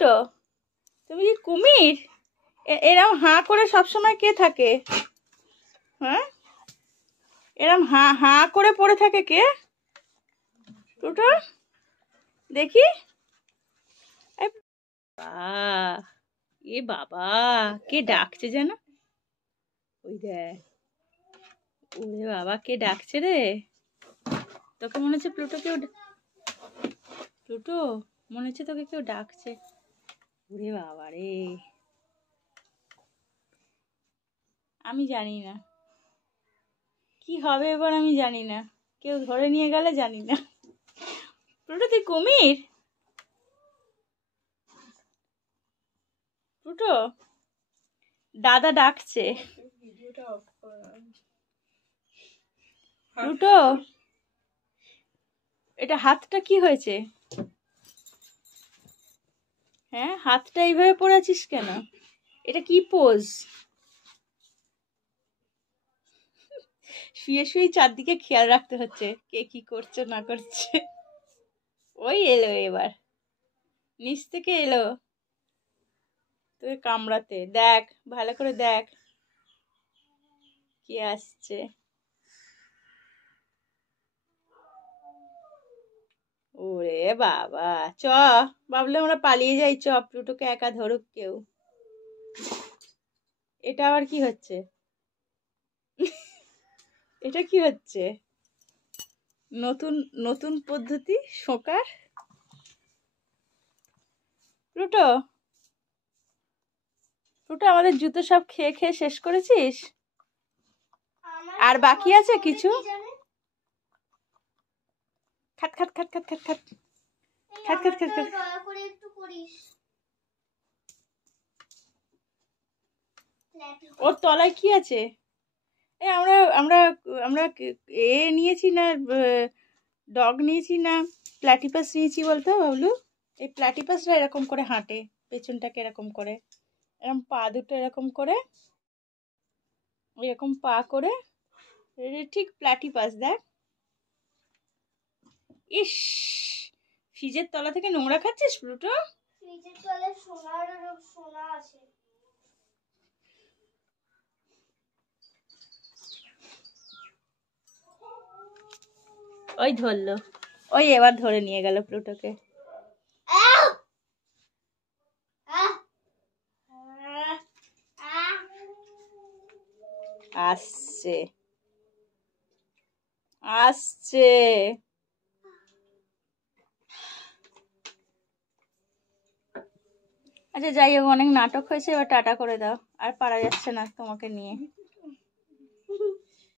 Pluto, তুমি কি কুমির? এরম হাঁ করে সবসময় কে থাকে? হ্যাঁ, এরম হাঁ হাঁ করে পড়ে থাকে কে? প্লুটো দেখি। এ বাবা, কে ডাকছে যেন? ওই দেখ, ওরে বাবা, কে ডাকছে রে? তোকে মনে হচ্ছে প্লুটো কেউ, প্লুটো মনে হচ্ছে তোকে কেউ ডাকছে। ওরে বাবা রে, আমি জানি না কি হবে এবার, আমি জানি না, কেউ ধরে নিয়ে গেলে জানি না। প্লুটো তুই কুমির? প্লুটো, দাদা ডাকছে। প্লুটো, এটা হাতটা কি হয়েছে? হ্যাঁ, হাতটা এইভাবে পড়ে আছিস কেন? এটা কি পোজ? শুয়ে শুয়ে চারদিকে খেয়াল রাখতে হচ্ছে কে কি করছে না করছে। ওই এলো, এবার নিচ থেকে এলো তোকে কামড়াতে। দেখ, ভালো করে দেখ কে আসছে। ওরে বাবা, চ, ভাবলে আমরা পালিয়ে যাই, চ, প্লুটোকে একা ধরুক কেউ। এটা আবার কি হচ্ছে? এটা কি হচ্ছে? নতুন নতুন পদ্ধতি শোকার। প্লুটো, প্লুটো, আমাদের জুতো সব খেয়ে খেয়ে শেষ করেছিস? আর বাকি আছে কিছু? খাট খাট খাট খাট খাট খাট খাট খাট খাট খাট। ওর তলায় কি আছে? আমরা আমরা আমরা এ নিয়েছি না, ডগ নিয়েছি না প্ল্যাটিপাস নিয়েছি বলতো বাবলু? এই প্ল্যাটিপাসরা এরকম করে হাঁটে, পেছনটাকে এরকম করে, এরকম পা দুটো এরকম করে, এরকম পা করে, ঠিক প্ল্যাটিপাস। দেখ, ইস, ফ্রিজের তলা থেকে নোংরা খাচ্ছিস প্লুটো? ফ্রিজের তলায় সোনা আছে। ওই ধরলো, ওই এবার ধরে নিয়ে গেল প্লুটোকে। আসছে আসছে। আচ্ছা যাই হোক, অনেক নাটক হয়েছে, এবার টাটা করে দাও, আর পারা যাচ্ছে না তোমাকে নিয়ে।